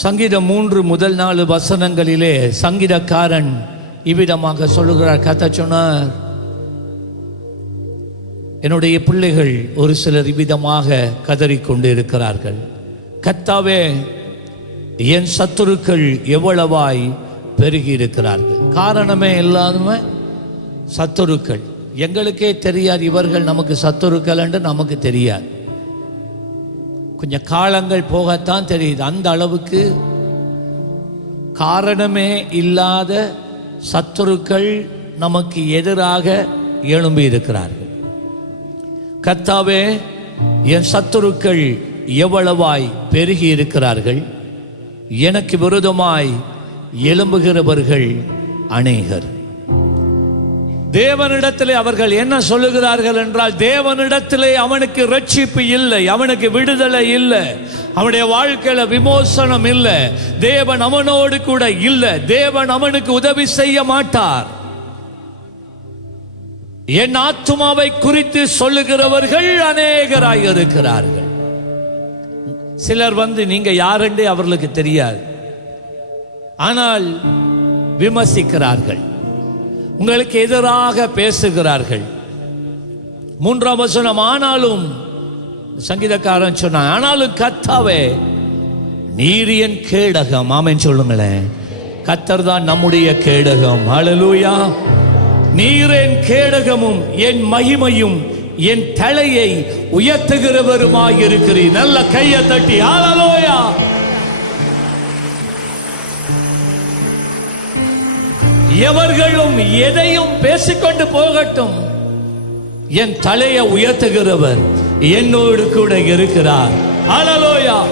சங்கீதம் மூன்று முதல் நாலு வசனங்களிலே சங்கீதக்காரன் இவ்விதமாக சொல்லுகிறார். கத்த சொன்னார் என்னுடைய பிள்ளைகள் ஒரு சிலர் இவ்விதமாக கதறிக்கொண்டு இருக்கிறார்கள் கத்தாவே என் சத்துருக்கள் எவ்வளவாய் பெருகி இருக்கிறார்கள் காரணமே இல்லாதவ சத்துருக்கள். எங்களுக்கே தெரியாது இவர்கள் நமக்கு சத்துருக்கள் என்று நமக்கு தெரியாது. கொஞ்சம் காலங்கள் போகத்தான் தெரியுது. அந்த அளவுக்கு காரணமே இல்லாத சத்துருக்கள் நமக்கு எதிராக எழும்பி இருக்கிறார்கள். கத்தாவே என் சத்துருக்கள் எவ்வளவாய் பெருகி இருக்கிறார்கள்? எனக்கு விரோதமாய் எழும்புகிறவர்கள் அநேகர். தேவனிடத்திலே அவர்கள் என்ன சொல்லுகிறார்கள் என்றால் தேவனிடத்திலே அவனுக்கு ரட்சிப்பு இல்லை அவனுக்கு விடுதலை இல்லை அவனுடைய வாழ்க்கையில விமோசனம் இல்லை தேவன் அவனோடு கூட இல்லை தேவன் அவனுக்கு உதவி செய்ய மாட்டார். என் ஆத்மாவை குறித்து சொல்லுகிறவர்கள் அநேகராய் இருக்கிறார்கள். சிலர் வந்து நீங்க யாருன்றே அவர்களுக்கு தெரியாது. ஆனால் விமர்சிக்கிறார்கள். உங்களுக்கு எதிராக பேசுகிறார்கள். மூன்றாம் வசனம் ஆனாலும் சங்கீதக்காரன் சொன்னான் ஆனாலும் கத்தாவே நீரியன் கேடகம். ஆமன் சொல்லுங்களேன். கத்தர் தான் நம்முடைய கேடகம். அழலூயா நீரின் கேடகமும் என் மகிமையும் என் தலையை உயர்த்துகிறவருமாய் இருக்கிறீர். நல்ல கையை தட்டி ஆளலோயா எவர்களும் எதையும் பேசிக்கொண்டு போகட்டும். என் தலையை உயர்த்துகிறவர் என்னோடு கூட இருக்கிறார். அலலோயா